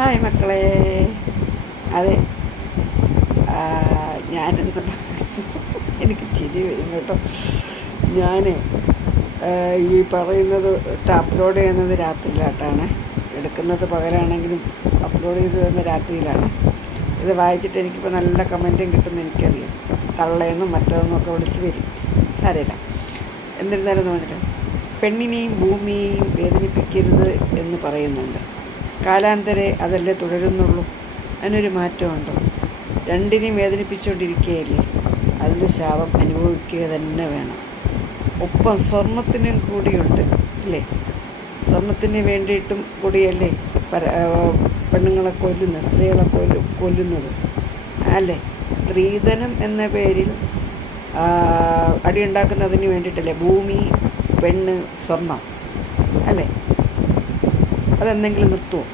Hi മക്കളെ. അതെ, ഞാനെന്ത് എനിക്ക് ചിരി വരും കേട്ടോ. ഞാൻ ഈ പറയുന്നത് അപ്ലോഡ് ചെയ്യുന്നത് രാത്രിയിലായിട്ടാണ് എടുക്കുന്നത്. പകലാണെങ്കിലും അപ്ലോഡ് ചെയ്ത് തരുന്ന രാത്രിയിലാണ്. ഇത് വായിച്ചിട്ട് എനിക്കിപ്പോൾ നല്ല കമൻറ്റും കിട്ടുമെന്ന് എനിക്കറിയാം. തള്ളയെന്നും മറ്റൊന്നും ഒക്കെ വിളിച്ച് വരും. സാരമില്ല. എന്നിരുന്നാലും തോന്നിട്ട് പെണ്ണിനെയും ഭൂമിയെയും വേദനിപ്പിക്കരുത് എന്ന് പറയുന്നുണ്ട്. കാലാന്തരെ അതല്ലേ തുടരുന്നുള്ളൂ. അതിനൊരു മാറ്റമുണ്ടോ? രണ്ടിനെയും വേദനിപ്പിച്ചുകൊണ്ടിരിക്കുകയല്ലേ. അതിൻ്റെ ശാപം അനുഭവിക്കുക തന്നെ വേണം. ഒപ്പം സ്വർണത്തിനും കൂടിയുണ്ട് അല്ലേ. സ്വർണത്തിന് വേണ്ടിയിട്ടും കൂടിയല്ലേ പെണ്ണുങ്ങളെ കൊല്ലുന്നത്, സ്ത്രീകളെ കൊല്ലുന്നത് അല്ലേ. സ്ത്രീധനം എന്ന പേരിൽ അടിയുണ്ടാക്കുന്നതിന് വേണ്ടിയിട്ടല്ലേ. ഭൂമി, പെണ്ണ്, സ്വർണം അല്ലേ. അതെന്തെങ്കിലും നിർത്തുമോ?